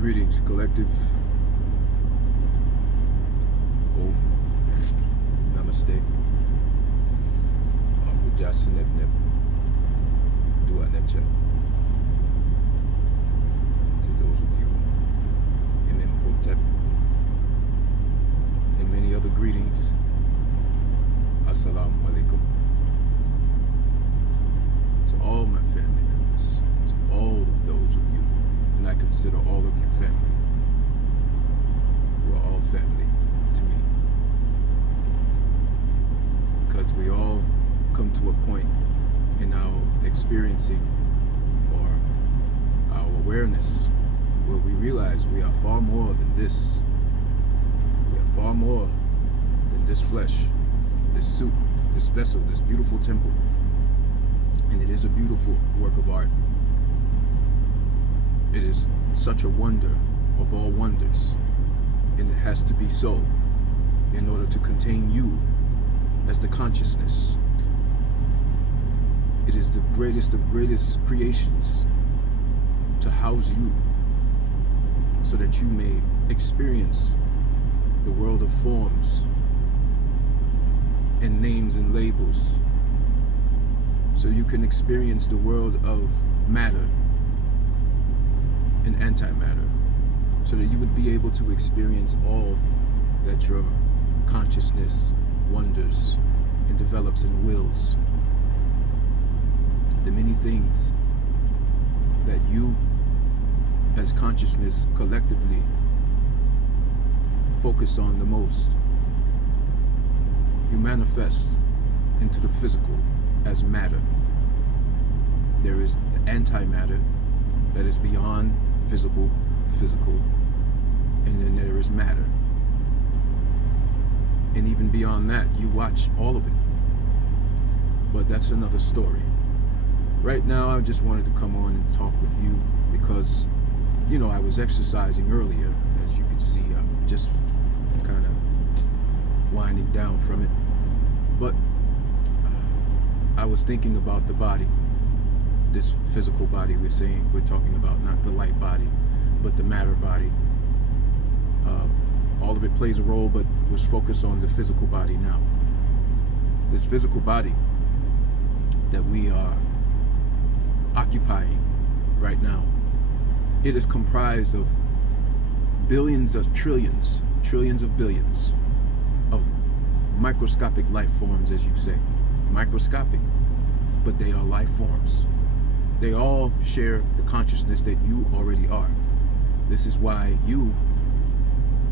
Greetings, collective. Om. Namaste. Gujasa Neb Neb. Dua Necha. To those of you in Imhotep and many other greetings. Assalamu alaikum. To all my family members, to all of those of you, and I consider all of you family. You are all family to me. Because we all come to a point in our experiencing or our awareness where we realize we are far more than this. We are far more than this flesh, this suit, this vessel, this beautiful temple. And it is a beautiful work of art. It is such a wonder of all wonders, and it has to be so in order to contain you as the consciousness. It is the greatest of greatest creations to house you so that you may experience the world of forms and names and labels, so you can experience the world of matter and antimatter, so that you would be able to experience all that your consciousness wonders and develops and wills. The many things that you as consciousness collectively focus on the most, you manifest into the physical as matter. There is the antimatter that is beyond visible, physical, and then there is matter. And even beyond that, you watch all of it. But that's another story. Right now, I just wanted to come on and talk with you because, I was exercising earlier. As you can see, I'm just kind of winding down from it. But I was thinking about the body, this physical body we're talking about, not the light body, but the matter body. All of it plays a role, but let's focus on the physical body now. This physical body that we are occupying right now, it is comprised of billions of trillions of billions of microscopic life forms, as you say. Microscopic, but they are life forms. They all share the consciousness that you already are. This is why you,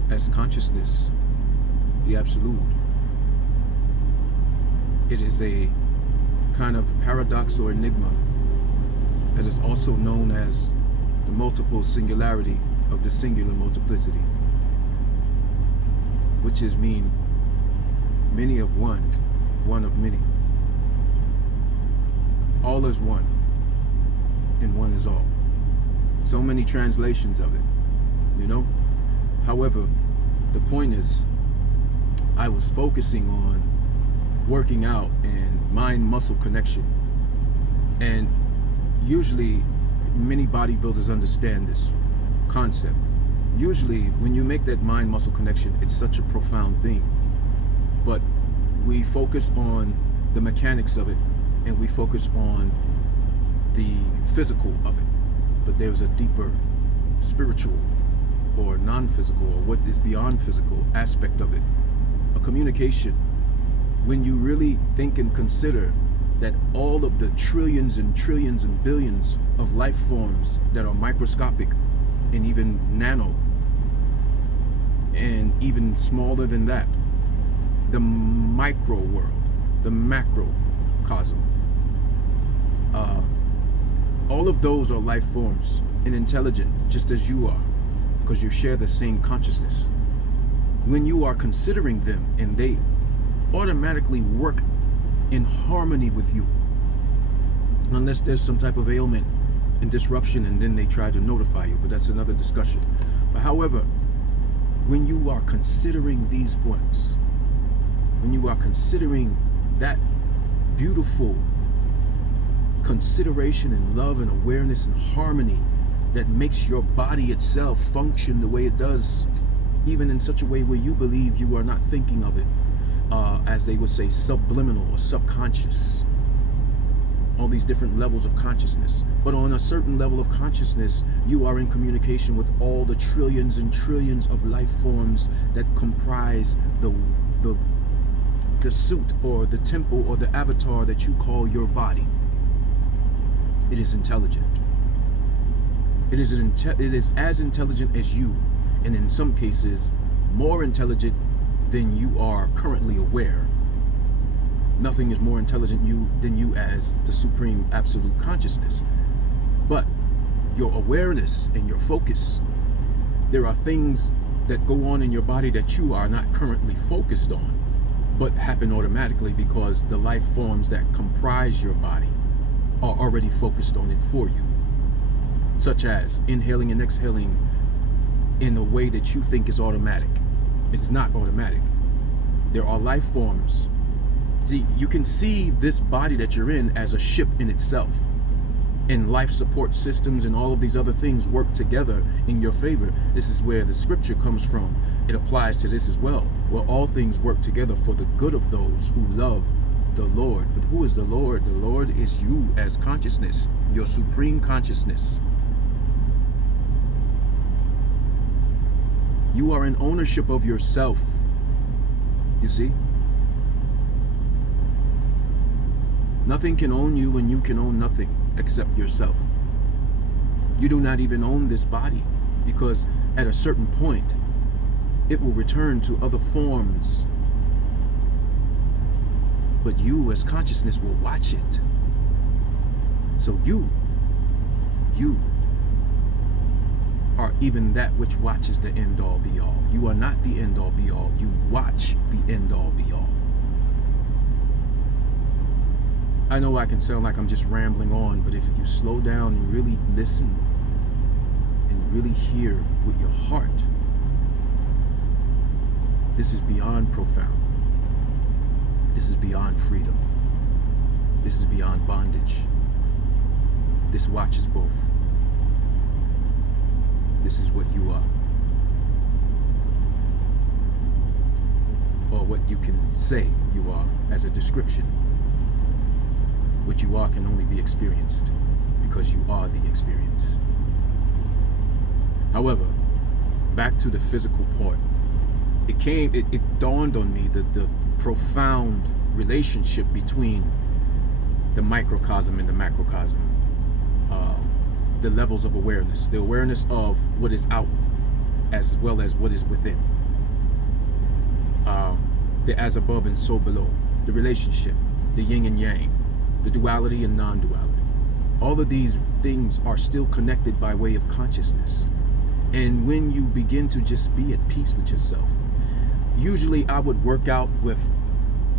as consciousness, the absolute, it is a kind of paradox or enigma that is also known as the multiple singularity of the singular multiplicity, which is mean many of one, one of many. All is one, and one is all. So many translations of it, However, the point is, I was focusing on working out and mind-muscle connection. And usually, many bodybuilders understand this concept. Usually, when you make that mind-muscle connection, it's such a profound thing. But we focus on the mechanics of it, and we focus on the physical of it. But there's a deeper spiritual or non-physical, or what is beyond physical aspect of it. A communication. When you really think and consider that all of the trillions and trillions and billions of life forms that are microscopic and even nano, and even smaller than that, the micro world, the macrocosm, all of those are life forms and intelligent, just as you are, because you share the same consciousness. When you are considering them, and they automatically work in harmony with you, unless there's some type of ailment and disruption, and then they try to notify you, but that's another discussion. But however, when you are considering these ones, when you are considering that beautiful consideration and love and awareness and harmony that makes your body itself function the way it does, even in such a way where you believe you are not thinking of it, as they would say, subliminal or subconscious. All these different levels of consciousness. But on a certain level of consciousness, you are in communication with all the trillions and trillions of life forms that comprise the suit or the temple or the avatar that you call your body. It is intelligent. It is as intelligent as you, and in some cases, more intelligent than you are currently aware. Nothing is more intelligent than you as the supreme absolute consciousness. But your awareness and your focus, there are things that go on in your body that you are not currently focused on, but happen automatically because the life forms that comprise your body are already focused on it for you. Such as inhaling and exhaling in a way that you think is automatic. It is not automatic. There are life forms. See, you can see this body that you're in as a ship in itself. And life support systems and all of these other things work together in your favor. This is where the scripture comes from. It applies to this as well. Well, all things work together for the good of those who love the Lord. But who is the Lord? The Lord is you as consciousness, your supreme consciousness. You are in ownership of yourself. You see? Nothing can own you and you can own nothing except yourself. You do not even own this body because at a certain point, it will return to other forms. But you as consciousness will watch it. So you are even that which watches the end all be all. You are not the end all be all. You watch the end all be all. I know I can sound like I'm just rambling on, but if you slow down and really listen and really hear with your heart, this is beyond profound. This is beyond freedom. This is beyond bondage. This watches both. This is what you are. Or what you can say you are as a description. What you are can only be experienced because you are the experience. However, back to the physical part. It dawned on me that the profound relationship between the microcosm and the macrocosm, the levels of awareness, the awareness of what is out as well as what is within, the as above and so below, the relationship, the yin and yang, the duality and non-duality. All of these things are still connected by way of consciousness. And when you begin to just be at peace with yourself, usually I would work out with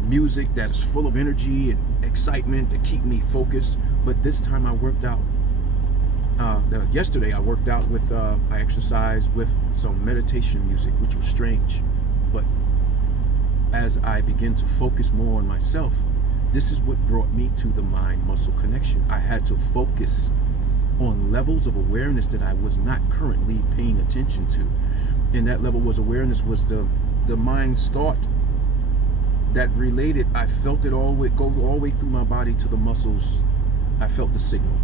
music that is full of energy and excitement to keep me focused. But this time I worked out. Yesterday I worked out with, I exercised with some meditation music, which was strange. But as I begin to focus more on myself, this is what brought me to the mind-muscle connection. I had to focus on levels of awareness that I was not currently paying attention to. And that level was awareness was the mind's thought that related. I felt it all the way through my body to the muscles. I felt the signal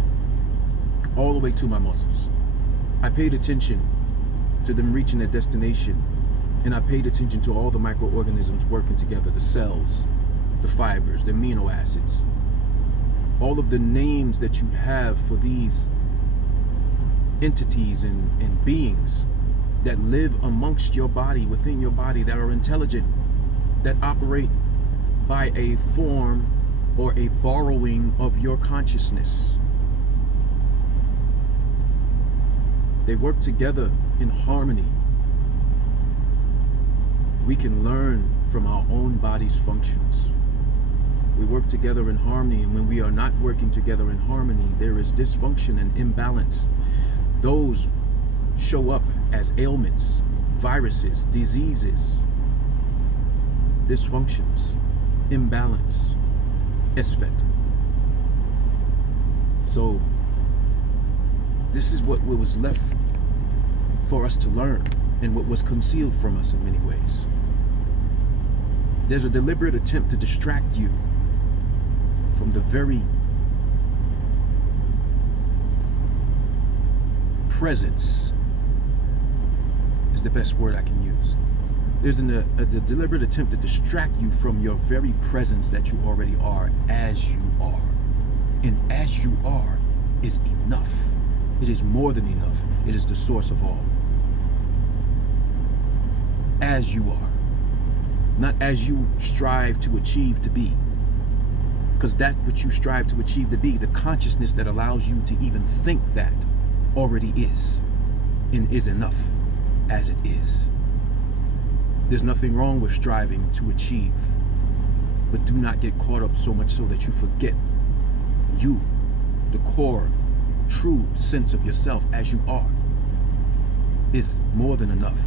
all the way to my muscles. I paid attention to them reaching their destination, and I paid attention to all the microorganisms working together, the cells, the fibers, the amino acids, all of the names that you have for these entities and beings that live amongst your body, within your body, that are intelligent, that operate by a form or a borrowing of your consciousness. They work together in harmony. We can learn from our own body's functions. We work together in harmony, and when we are not working together in harmony, there is dysfunction and imbalance. Those show up as ailments, viruses, diseases, dysfunctions, imbalance, esfet. So This is what was left for us to learn and what was concealed from us in many ways. There's a deliberate attempt to distract you from the very presence, is the best word I can use. There's a deliberate attempt to distract you from your very presence that you already are as you are. And as you are is enough. It is more than enough. It is the source of all. As you are. Not as you strive to achieve to be. Because that which you strive to achieve to be, the consciousness that allows you to even think that, already is. And is enough as it is. There's nothing wrong with striving to achieve. But do not get caught up so much so that you forget you, the core, true sense of yourself as you are, is more than enough.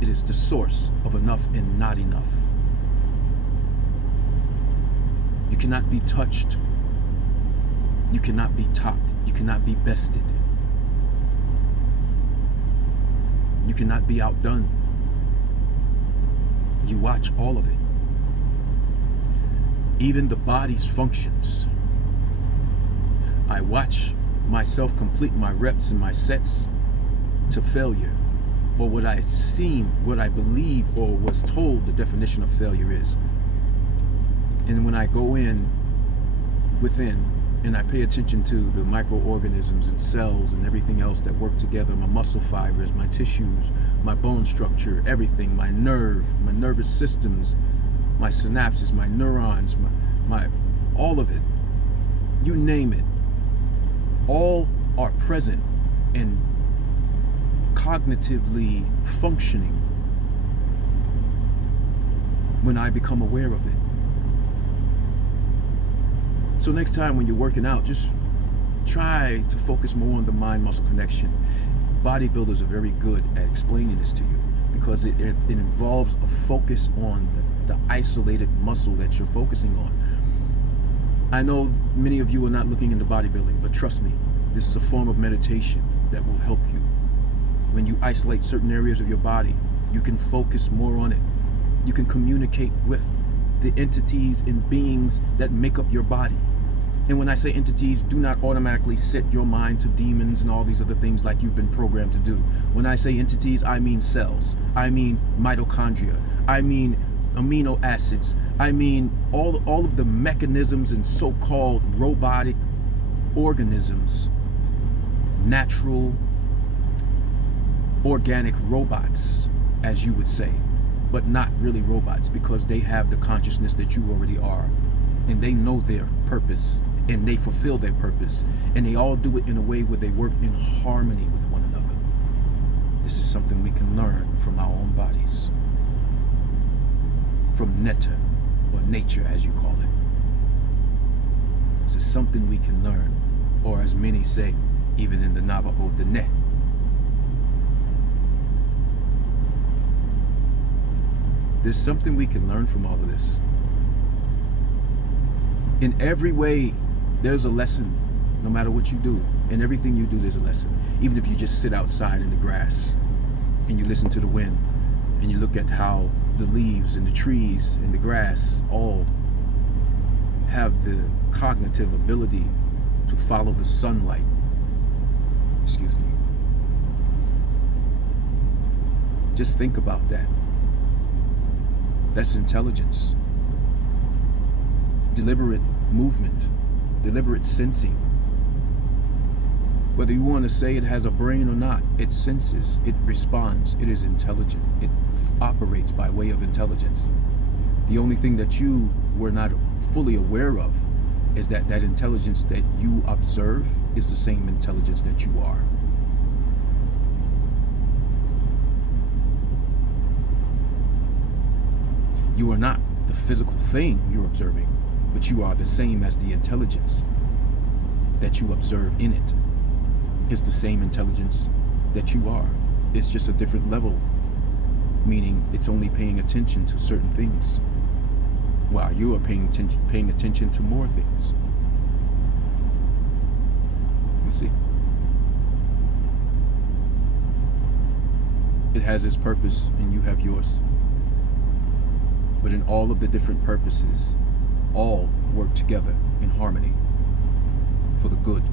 It is the source of enough and not enough. You cannot be touched. You cannot be topped. You cannot be bested. You cannot be outdone. You watch all of it. Even the body's functions. I watch myself complete my reps and my sets to failure, or what I seem, what I believe, or was told the definition of failure is. And when I go within, and I pay attention to the microorganisms and cells and everything else that work together, my muscle fibers, my tissues, my bone structure, everything, my nervous systems, my synapses, my neurons, my all of it, you name it, all are present and cognitively functioning when I become aware of it. So next time when you're working out, just try to focus more on the mind-muscle connection. Bodybuilders are very good at explaining this to you because it involves a focus on the isolated muscle that you're focusing on. I know many of you are not looking into bodybuilding, but trust me, this is a form of meditation that will help you. When you isolate certain areas of your body, you can focus more on it. You can communicate with the entities and beings that make up your body. And when I say entities, do not automatically set your mind to demons and all these other things like you've been programmed to do. When I say entities, I mean cells. I mean mitochondria. I mean amino acids. I mean all of the mechanisms and so-called robotic organisms, natural, organic robots, as you would say, but not really robots because they have the consciousness that you already are, and they know their purpose, and they fulfill their purpose, and they all do it in a way where they work in harmony with one another. This is something we can learn from our own bodies, from netta, or nature as you call it. This is something we can learn, or as many say, even in the Navajo, the ne. There's something we can learn from all of this. In every way, there's a lesson, no matter what you do. In everything you do, there's a lesson. Even if you just sit outside in the grass and you listen to the wind and you look at how the leaves and the trees and the grass all have the cognitive ability to follow the sunlight. Excuse me. Just think about that. That's intelligence. Deliberate movement, deliberate sensing. Whether you want to say it has a brain or not, it senses, it responds, it is intelligent, it operates by way of intelligence. The only thing that you were not fully aware of is that that intelligence that you observe is the same intelligence that you are. You are not the physical thing you're observing, but you are the same as the intelligence that you observe in it. It's the same intelligence that you are. It's just a different level, meaning it's only paying attention to certain things, while you are paying attention to more things. You see? It has its purpose and you have yours. But in all of the different purposes, all work together in harmony for the good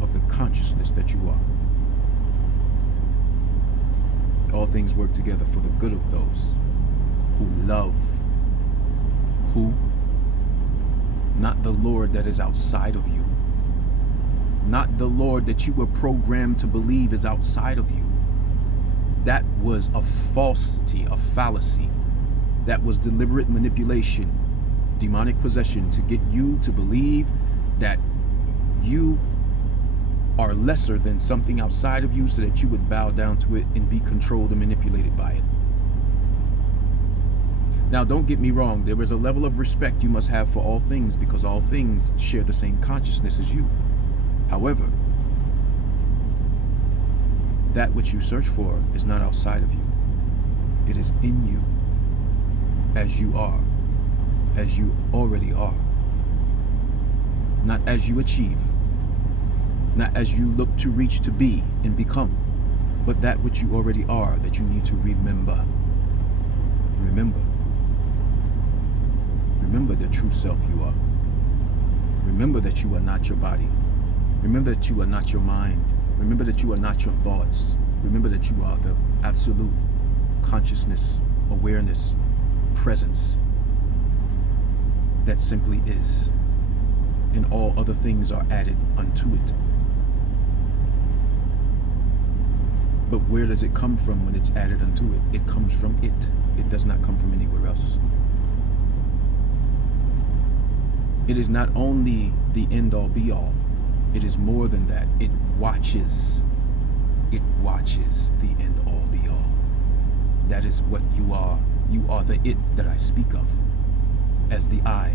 of the consciousness that you are. All things work together for the good of those who love. Who? Not the Lord that is outside of you. Not the Lord that you were programmed to believe is outside of you. That was a falsity, a fallacy. That was deliberate manipulation, demonic possession to get you to believe that you are lesser than something outside of you so that you would bow down to it and be controlled and manipulated by it. Now, don't get me wrong. There is a level of respect you must have for all things because all things share the same consciousness as you. However, that which you search for is not outside of you. It is in you, as you are, as you already are. Not as you achieve, not as you look to reach to be and become, but that which you already are that you need to remember. Remember. Remember the true self you are. Remember that you are not your body. Remember that you are not your mind. Remember that you are not your thoughts. Remember that you are the absolute consciousness, awareness, presence that simply is. And all other things are added unto it. But where does it come from when it's added unto it? It comes from it. It does not come from anywhere else. It is not only the end-all be-all. It is more than that. It watches. It watches the end-all be-all. That is what you are. You are the it that I speak of as the I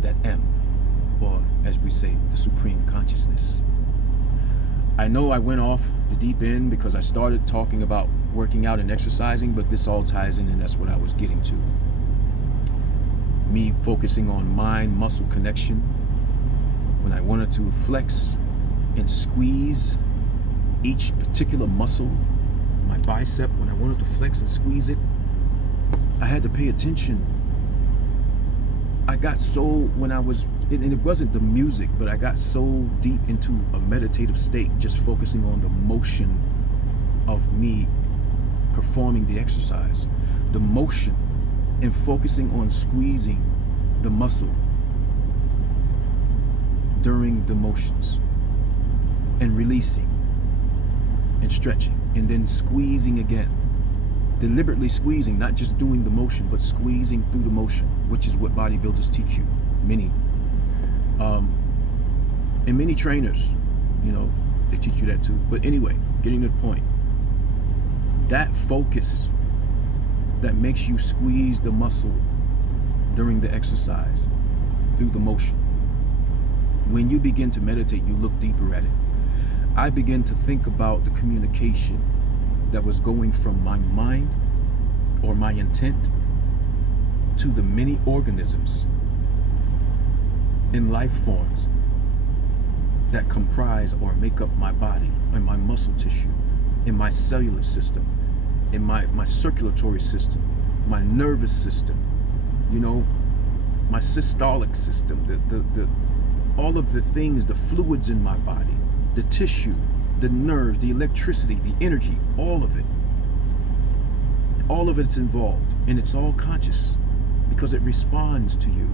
that am, or as we say, the supreme consciousness. I know I went off the deep end because I started talking about working out and exercising, but this all ties in, and that's what I was getting to. Me focusing on mind-muscle connection when I wanted to flex and squeeze each particular muscle, my bicep, when I wanted to flex and squeeze it, I had to pay attention. I got so, when I was, and it wasn't the music, but I got so deep into a meditative state, just focusing on the motion of me performing the exercise, the motion, and focusing on squeezing the muscle during the motions and releasing and stretching and then squeezing again, deliberately squeezing, not just doing the motion, but squeezing through the motion, which is what bodybuilders teach you, many and many trainers, they teach you that too. But anyway, getting to the point, that focus that makes you squeeze the muscle during the exercise through the motion. When you begin to meditate, you look deeper at it. I begin to think about the communication that was going from my mind or my intent to the many organisms and life forms that comprise or make up my body and my muscle tissue, in my cellular system, in my circulatory system, my nervous system, my systolic system, the all of the things, the fluids in my body, the tissue, the nerves, the electricity, the energy, all of it's involved, and it's all conscious because it responds to you.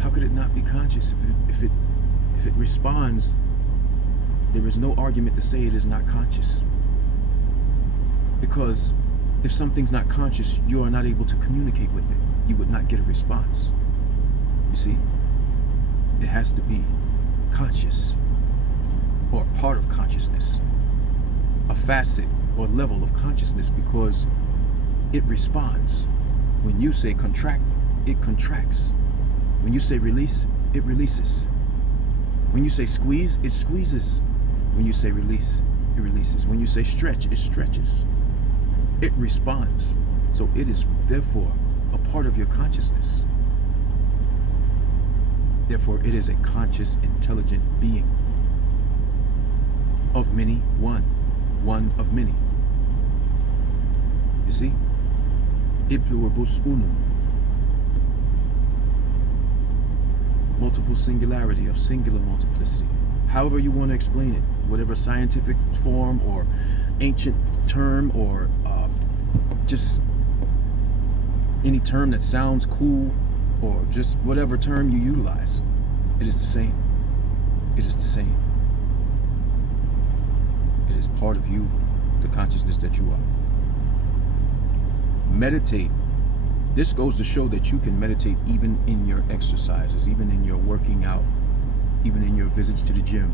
How could it not be conscious if it responds? There is no argument to say it is not conscious. Because if something's not conscious, you are not able to communicate with it. You would not get a response. You see, it has to be conscious or part of consciousness, a facet or level of consciousness, because it responds. When you say contract, it contracts. When you say release, it releases. When you say squeeze, it squeezes. When you say release, it releases. When you say stretch, it stretches. It responds. So it is therefore a part of your consciousness. Therefore, it is a conscious, intelligent being. of many, one of many. You see? E pluribus unum. Multiple singularity of singular multiplicity. However you want to explain it, whatever scientific form or ancient term or just any term that sounds cool or just whatever term you utilize, it is the same. It is the same. It is part of you, the consciousness that you are. Meditate. This goes to show that you can meditate even in your exercises, even in your working out, even in your visits to the gym.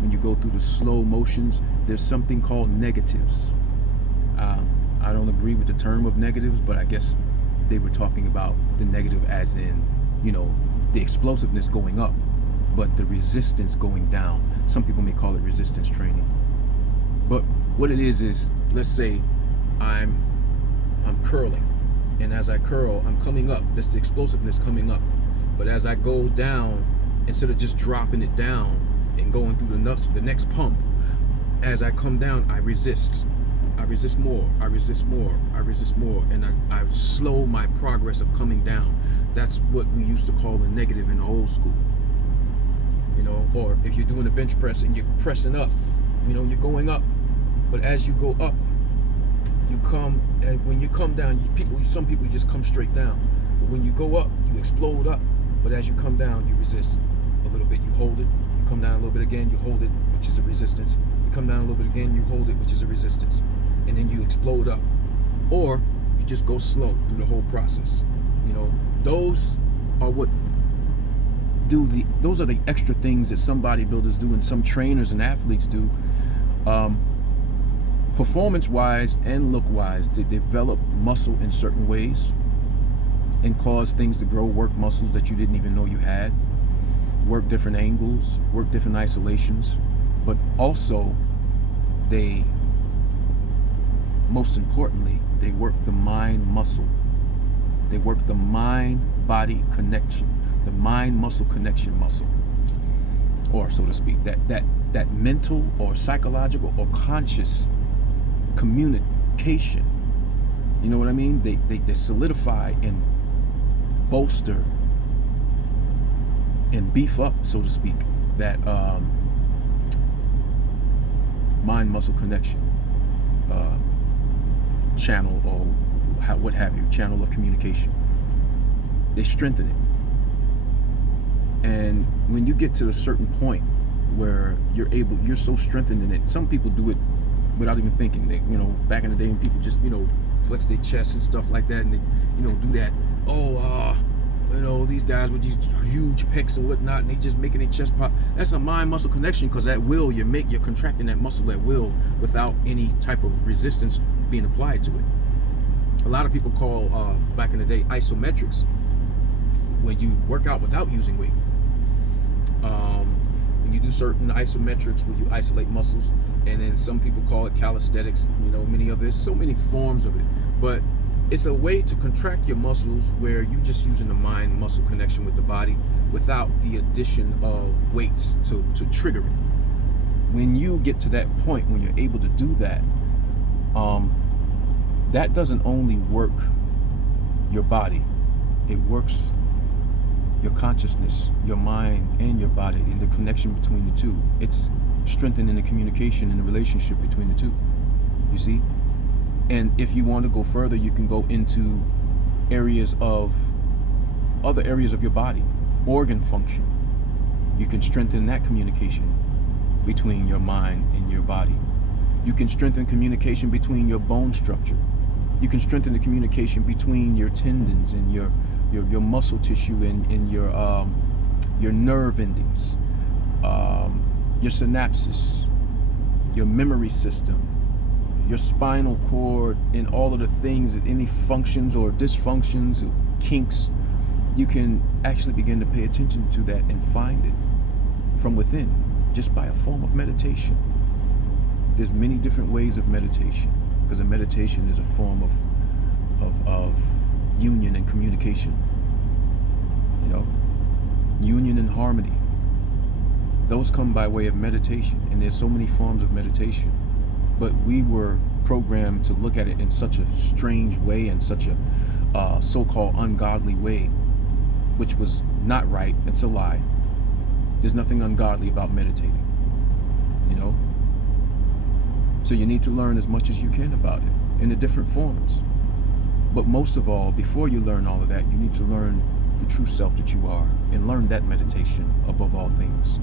When you go through the slow motions, there's something called negatives. I don't agree with the term of negatives, but I guess they were talking about the negative as in, the explosiveness going up, but the resistance going down. Some people may call it resistance training. But what it is, let's say I'm curling. And as I curl, I'm coming up. That's the explosiveness coming up. But as I go down, instead of just dropping it down and going through the next pump, as I come down, I resist. I resist more. I resist more. I resist more. And I slow my progress of coming down. That's what we used to call a negative in the old school. Or if you're doing a bench press and you're pressing up, you're going up. But as you go up, you come, and when you come down, some people just come straight down. But when you go up, you explode up. But as you come down, you resist a little bit. You hold it. You come down a little bit again, you hold it, which is a resistance. You come down a little bit again, you hold it, which is a resistance. And then you explode up. Or you just go slow through the whole process. Those are those are the extra things that some bodybuilders do and some trainers and athletes do. Performance-wise and look-wise, they develop muscle in certain ways and cause things to grow, work muscles that you didn't even know you had, work different angles, work different isolations, but also most importantly, they work the mind-muscle. They work the mind-body connection, the mind-muscle connection muscle, or so to speak, that mental or psychological or conscious communication. You know what I mean? They solidify and bolster and beef up, so to speak, that mind-muscle connection channel, or what have you, channel of communication. They strengthen it. And when you get to a certain point where you're so strengthened in it, some people do it without even thinking. They, back in the day when people just, flex their chest and stuff like that, and they, do that. These guys with these huge pecs and whatnot, and they just making their chest pop. That's a mind-muscle connection, because at will, you're contracting that muscle at will without any type of resistance being applied to it. A lot of people call, back in the day, isometrics when you work out without using weight. When you do certain isometrics where you isolate muscles, and then some people call it calisthenics, there's so many forms of it, but it's a way to contract your muscles where you're just using the mind-muscle connection with the body without the addition of weights to trigger it. When you get to that point, when you're able to do that, that doesn't only work your body, it works your consciousness, your mind, and your body, and the connection between the two. It's strengthening the communication and the relationship between the two, you see? And if you want to go further, you can go into other areas of your body, organ function. You can strengthen that communication between your mind and your body. You can strengthen communication between your bone structure. You can strengthen the communication between your tendons and your muscle tissue and your nerve endings, your synapses, your memory system, your spinal cord, and all of the things, any functions or dysfunctions or kinks. You can actually begin to pay attention to that and find it from within, just by a form of meditation. There's many different ways of meditation, because a meditation is a form of union and communication, union and harmony. Those come by way of meditation, and there's so many forms of meditation. But we were programmed to look at it in such a strange way, and such a so-called ungodly way, which was not right. It's a lie. There's nothing ungodly about meditating, you know? So you need to learn as much as you can about it in the different forms. But most of all, before you learn all of that, you need to learn the true self that you are, and learn that meditation above all things.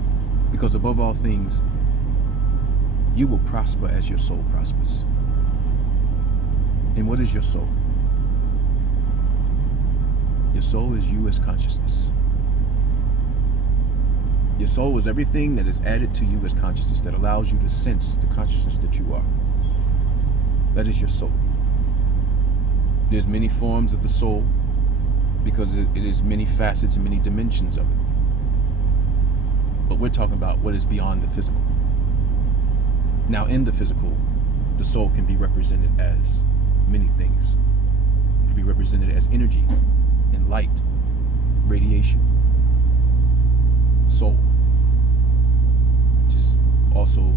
Because above all things, you will prosper as your soul prospers. And what is your soul? Your soul is you as consciousness. Your soul is everything that is added to you as consciousness that allows you to sense the consciousness that you are. That is your soul. There's many forms of the soul because it is many facets and many dimensions of it. But we're talking about what is beyond the physical. Now, in the physical, the soul can be represented as many things. It can be represented as energy and light, radiation, soul, which is also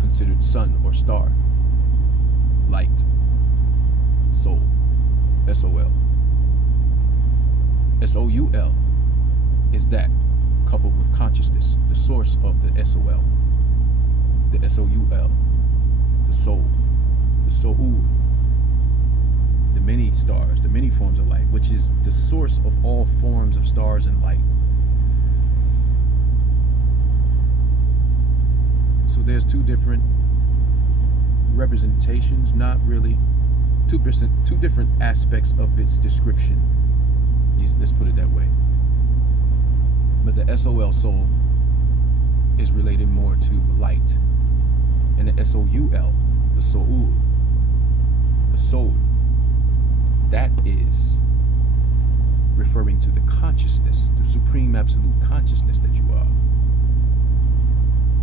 considered sun or star, light, soul, S-O-L. S-O-U-L is that coupled with consciousness, the source of the S-O-L. The S-O-U-L, the soul, the soul, the many stars, the many forms of light, which is the source of all forms of stars and light. So there's two different representations, not really, two different aspects of its description. Let's put it that way. But the S-O-L soul is related more to light. And the S-O-U-L, the soul, that is referring to the consciousness, the supreme absolute consciousness that you are.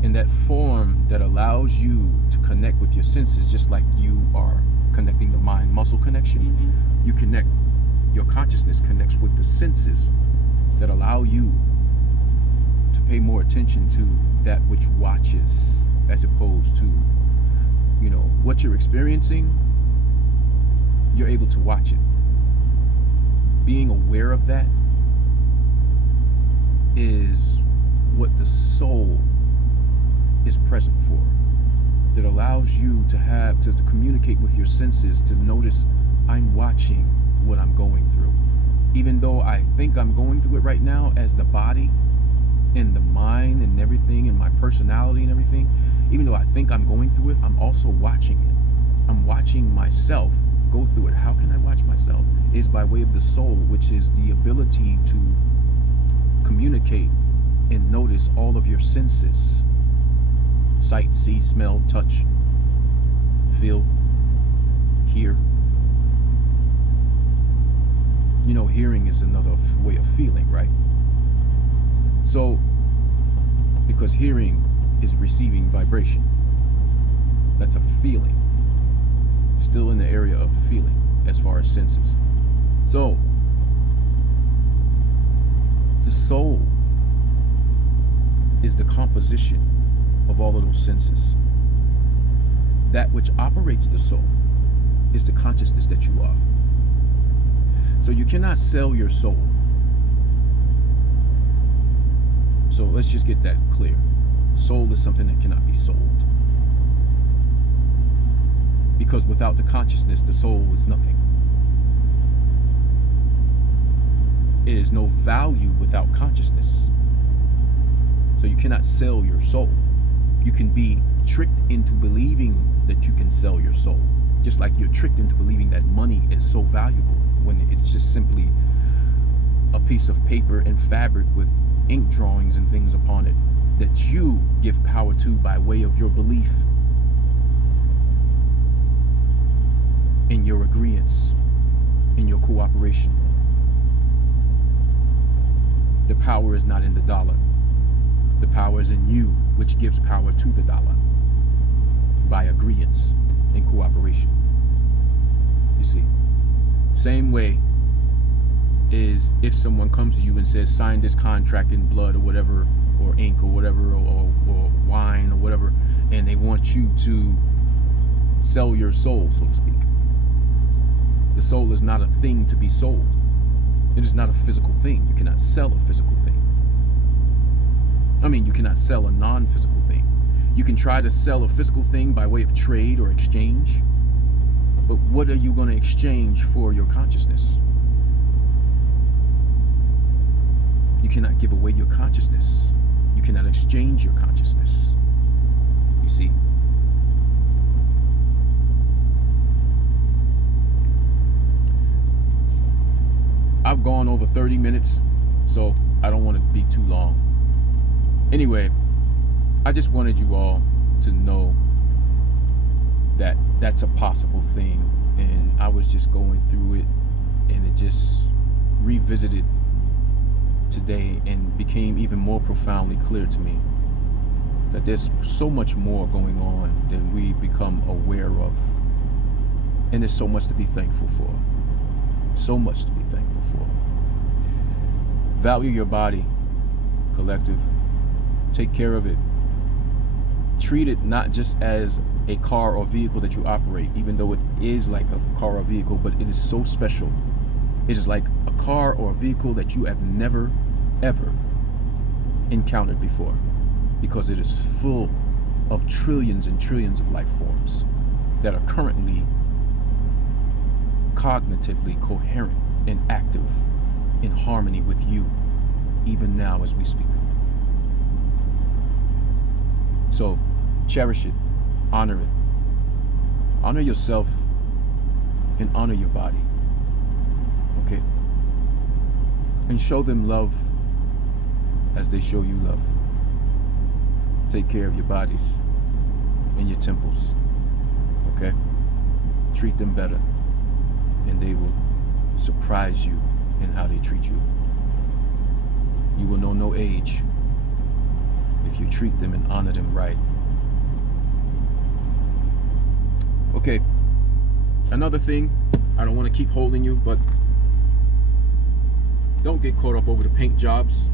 In that form that allows you to connect with your senses, just like you are connecting the mind-muscle connection. Your consciousness connects with the senses that allow you to pay more attention to that which watches, as opposed to, what you're experiencing, you're able to watch it. Being aware of that is what the soul is present for. That allows you to communicate with your senses, to notice, I'm watching what I'm going through. Even though I think I'm going through it right now as the body and the mind and everything and my personality and everything, even though I think I'm going through it, I'm also watching it. I'm watching myself go through it. How can I watch myself? Is by way of the soul, which is the ability to communicate and notice all of your senses. Sight, see, smell, touch, feel, hear. Hearing is another way of feeling, right? So, because hearing is receiving vibration, that's a feeling. Still in the area of feeling as far as senses. So, the soul is the composition of all of those senses. That which operates the soul is the consciousness that you are. So you cannot sell your soul. So let's just get that clear. Soul is something that cannot be sold. Because without the consciousness, the soul is nothing. It is no value without consciousness. So you cannot sell your soul. You can be tricked into believing that you can sell your soul. Just like you're tricked into believing that money is so valuable when it's just simply a piece of paper and fabric with ink drawings and things upon it that you give power to by way of your belief and your agreeance and your cooperation. The power is not in the dollar. The power is in you, which gives power to the dollar by agreeance and cooperation. You see? Same way is if someone comes to you and says, sign this contract in blood or whatever, or ink or whatever, or wine or whatever, and they want you to sell your soul, so to speak. The soul is not a thing to be sold. It is not a physical thing. You cannot sell a physical thing. I mean, you cannot sell a non-physical thing. You can try to sell a physical thing by way of trade or exchange, but what are you going to exchange for your consciousness? You cannot give away your consciousness. You cannot exchange your consciousness. You see? I've gone over 30 minutes, so I don't want to be too long. Anyway, I just wanted you all to know that that's a possible thing, and I was just going through it, and it just revisited today and became even more profoundly clear to me that there's so much more going on than we become aware of, and there's so much to be thankful for. So much to be thankful for. Value your body, collective. Take care of it. Treat it not just as a car or vehicle that you operate, even though it is like a car or vehicle, but it is so special. It is like a car or a vehicle that you have never, ever encountered before, because it is full of trillions and trillions of life forms that are currently cognitively coherent and active in harmony with you, even now as we speak. So cherish it, honor it, honor yourself, and honor your body, okay? And show them love as they show you love. Take care of your bodies and your temples, okay? Treat them better, and they will surprise you in how they treat you. You will know no age if you treat them and honor them right. Okay, another thing, I don't want to keep holding you, but don't get caught up over the paint jobs.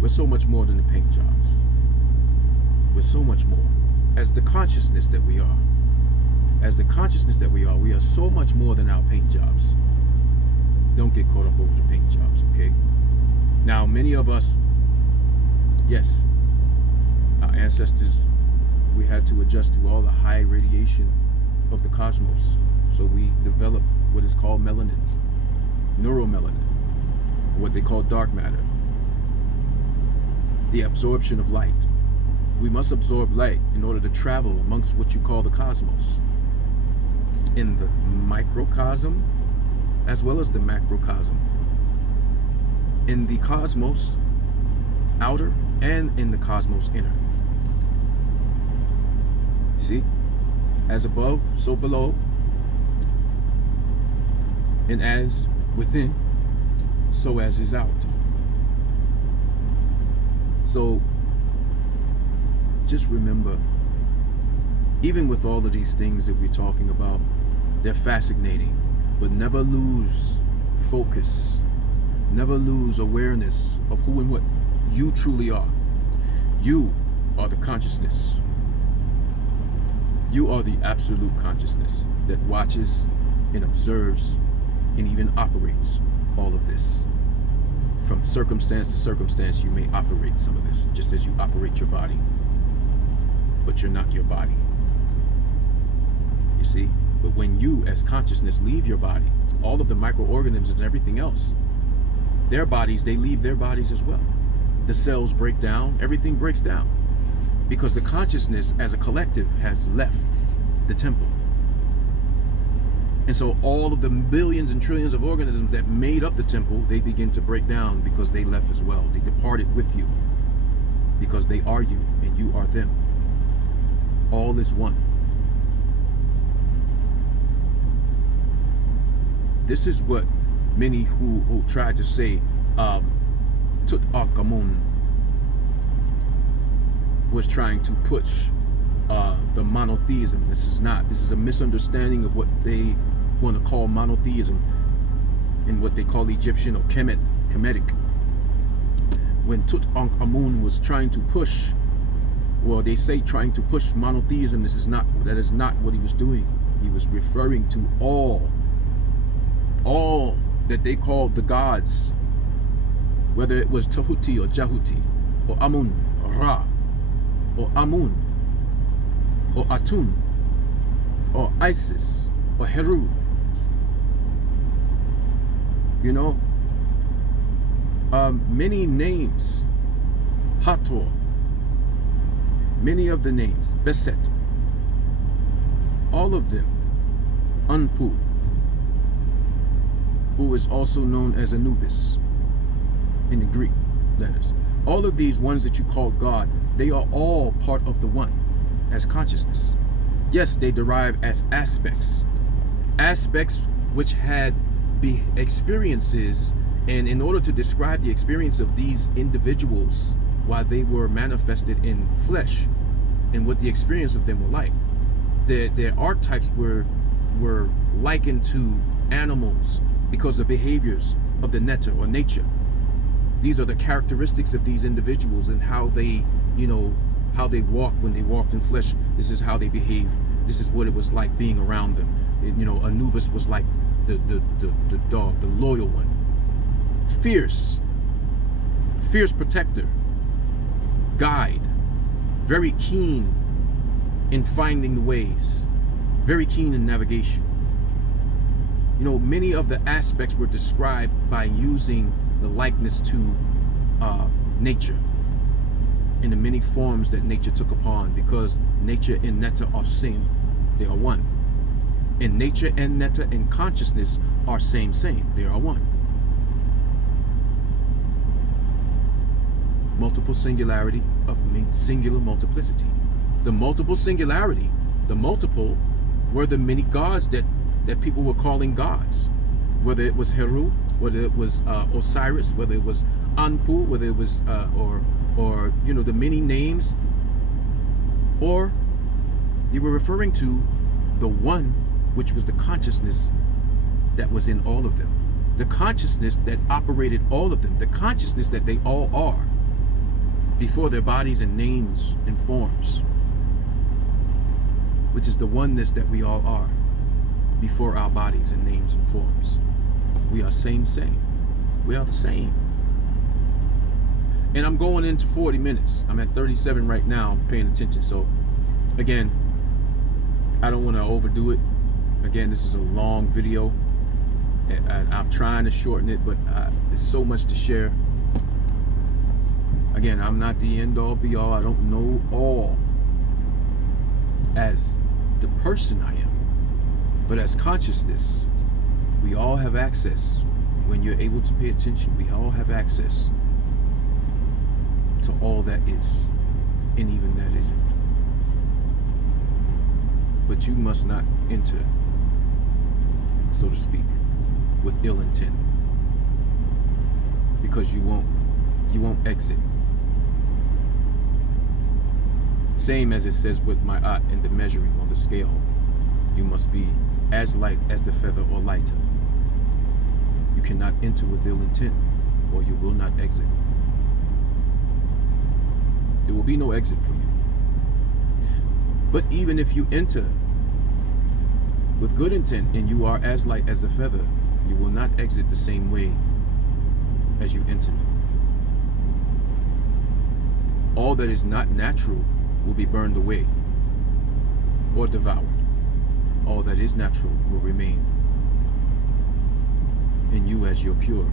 We're so much more than the paint jobs. We're so much more. As the consciousness that we are, we are so much more than our paint jobs. Don't get caught up over the paint jobs, okay? Now, many of us, yes, our ancestors, we had to adjust to all the high radiation of the cosmos. So we developed what is called melanin, neuromelanin, what they call dark matter, the absorption of light. We must absorb light in order to travel amongst what you call the cosmos, in the microcosm as well as the macrocosm, in the cosmos outer and in the cosmos inner. See, as above, so below, and as within, so as is out. So just remember, even with all of these things that we're talking about, they're fascinating, but never lose focus, never lose awareness of who and what you truly are. You are the consciousness. You are the absolute consciousness that watches and observes and even operates all of this. From circumstance to circumstance, you may operate some of this, just as you operate your body. But you're not your body. You see? But when you, as consciousness, leave your body, all of the microorganisms and everything else, their bodies, they leave their bodies as well. The cells break down, everything breaks down. Because the consciousness as a collective has left the temple. And so all of the billions and trillions of organisms that made up the temple, they begin to break down because they left as well. They departed with you because they are you and you are them. All is one. This is what many who try to say Tut Akamun was trying to push the monotheism. This is a misunderstanding of what they want to call monotheism in what they call Egyptian or Kemetic. when Tutankhamun was trying to push, well, they say trying to push monotheism, that is not what he was doing. He was referring to all that they called the gods, whether it was Tahuti or Jahuti, or Amun, or Ra, or Amun, or Atun, or Isis, or Heru. You know, many names, Hathor, many of the names, Beset, all of them, Anpu, who is also known as Anubis in the Greek letters. All of these ones that you call God, they are all part of the one as consciousness. Yes, they derive as aspects which had experiences, and in order to describe the experience of these individuals while they were manifested in flesh and what the experience of them were like, their archetypes were likened to animals because of behaviors of the netta or nature. These are the characteristics of these individuals and how they, how they walk when they walked in flesh. This is how they behave. This is what it was like being around them. Anubis was like the dog, the loyal one. Fierce protector, guide, very keen in finding the ways, very keen in navigation. Many of the aspects were described by using the likeness to nature in the many forms that nature took upon, because nature and netta are same, they are one. And nature and netta and consciousness are same, they are one. Multiple singularity of singular multiplicity. The multiple singularity, the multiple, were the many gods that people were calling gods, whether it was Heru, whether it was Osiris, whether it was Anpu, whether it was or the many names, or you were referring to the one, which was the consciousness that was in all of them, the consciousness that operated all of them, the consciousness that they all are before their bodies and names and forms, which is the oneness that we all are before our bodies and names and forms. We are same. We are the same. And I'm going into 40 minutes. I'm at 37 right now. I'm paying attention. So again, I don't want to overdo it. Again, this is a long video. I'm trying to shorten it, but there's so much to share. Again, I'm not the end all be all. I don't know all as the person I am. But as consciousness, we all have access. When you're able to pay attention, we all have access to all that is, and even that isn't. But you must not enter, so to speak, with ill intent, because you won't exit. Same as it says with Ma'at in the measuring on the scale. You must be as light as the feather or lighter. You cannot enter with ill intent, or you will not exit. There will be no exit for you. But even if you enter with good intent and you are as light as the feather, you will not exit the same way as you entered. All that is not natural will be burned away or devoured. All that is natural will remain in you as your pure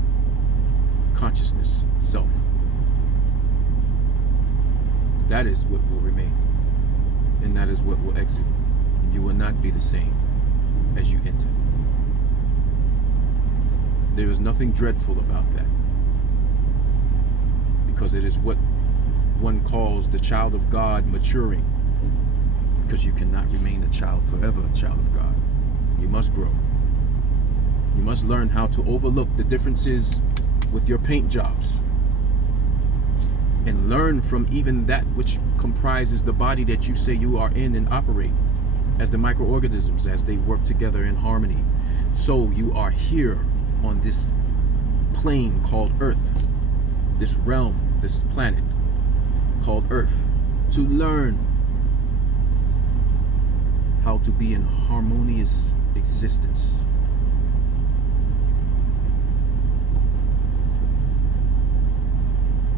consciousness, self. That is what will remain, and that is what will exit. And you will not be the same as you entered. There is nothing dreadful about that, because it is what one calls the child of God maturing, because you cannot remain a child forever, a child of God. You must grow. You must learn how to overlook the differences with your paint jobs, and learn from even that which comprises the body that you say you are in and operate as the microorganisms, as they work together in harmony. So you are here on this plane called Earth, this realm this planet called Earth to learn how to be in harmonious existence.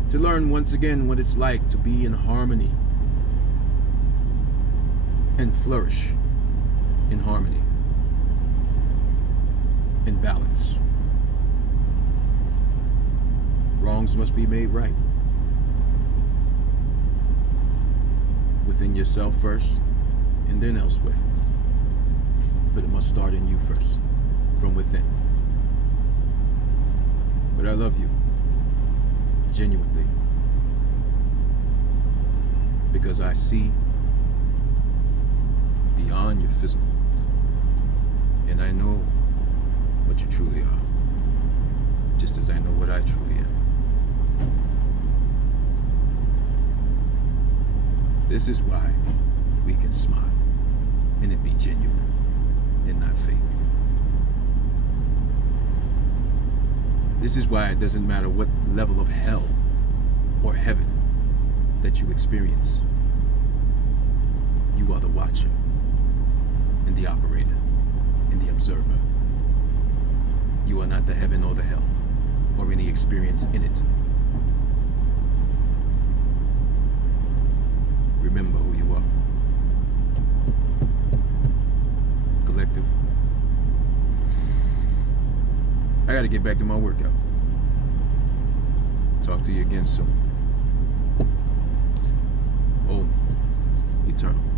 To learn once again what it's like to be in harmony and flourish in harmony, in balance. Wrongs must be made right. Within yourself first, and then elsewhere. But it must start in you first, from within. But I love you, genuinely, because I see beyond your physical, and I know what you truly are, just as I know what I truly am. This is why we can smile and it be genuine and not fake. This is why it doesn't matter what level of hell or heaven that you experience. You are the watcher and the operator and the observer. You are not the heaven or the hell or any experience in it. Remember who you are. Collective. I gotta get back to my workout. Talk to you again soon. Oh, eternal.